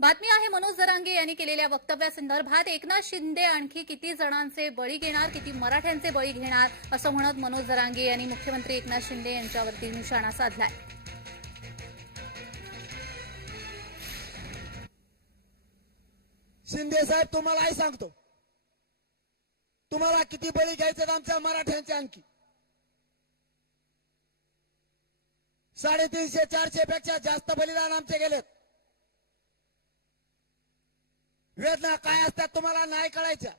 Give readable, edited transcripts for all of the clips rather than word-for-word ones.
बातमी आहे मनोज जरांगे यांनी केलेल्या वक्तव्यासंदर्भात एकनाथ शिंदे आणखी किती जणांचे बळी घेणार, किती मराठ्यांचे बळी घेणार असं म्हणत मनोज जरांगे यांनी मुख्यमंत्री एकनाथ शिंदे यांच्यावरती निशाणा साधलाय। शिंदे साहेब तुम्हालाही सांगतो, तुम्हाला किती बळी घ्यायचे आमच्या मराठ्यांचे आणखी 350-400 पेक्षा जास्त बलिदान आमचे गेलेत। वेदना काय असतात तुम्हाला नाही कळायच्या।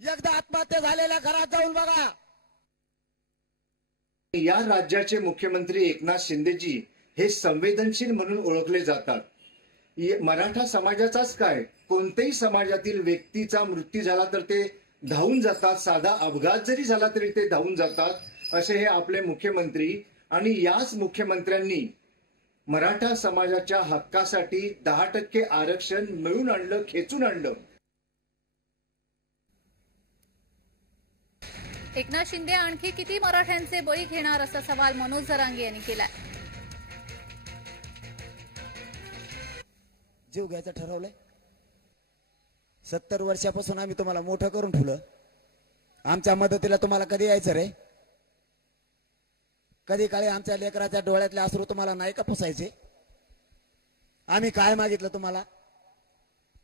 एकदा आत्महत्या झालेल्या घरात जाऊन बघा। या राज्याचे मुख्यमंत्री एकनाथ शिंदेजी हे संवेदनशील म्हणून ओळखले जातात। मराठा समाजाचाच काय, कोणत्याही समाजातील व्यक्तीचा मृत्यू झाला तर ते धावून जातात, साधा अपघात जरी झाला तरी ते धावून जातात। असे हे आपले मुख्यमंत्री, आणि याच मुख्यमंत्र्यांनी मराठा समाजाच्या हक्कासाठी 10% आरक्षण मिळून आणलं, खेचून आणलं। एकनाथ शिंदे आणखी किती मराठ्यांचे बळी घेणार असा सवाल मनोज जरांगे यांनी केलाय। जीव घ्यायचं ठरवलंय। 70 वर्षापासून आम्ही तुम्हाला मोठं करून ठेवलं, आमच्या मदतीला तुम्हाला कधी यायचं रे? कधी काळी आमच्या लेकराच्या डोळ्यातले अश्रू तुम्हाला नाही का पुसायचे? आम्ही काय मागितलं तुम्हाला?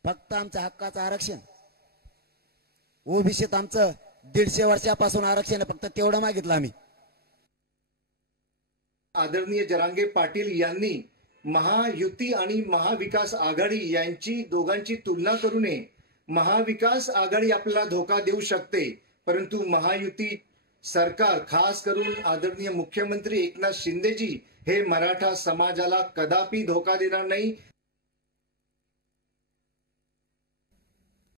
फक्त आमच्या हक्काचं आरक्षण। ओबीसीत आमचं 150 वर्षापासून आरक्षण आहे, फक्त तेवढं मागितलं आम्ही। आदरणीय जरांगे पाटील यांनी महायुती आणि महाविकास आघाडी यांची दोघांची तुलना करू नये। महाविकास आघाडी आपल्याला धोका देऊ शकते, परंतु महायुती सरकार, खास करून आदरणीय मुख्यमंत्री एकनाथ शिंदेजी हे मराठा समाजाला कदापि धोका देणार नाही।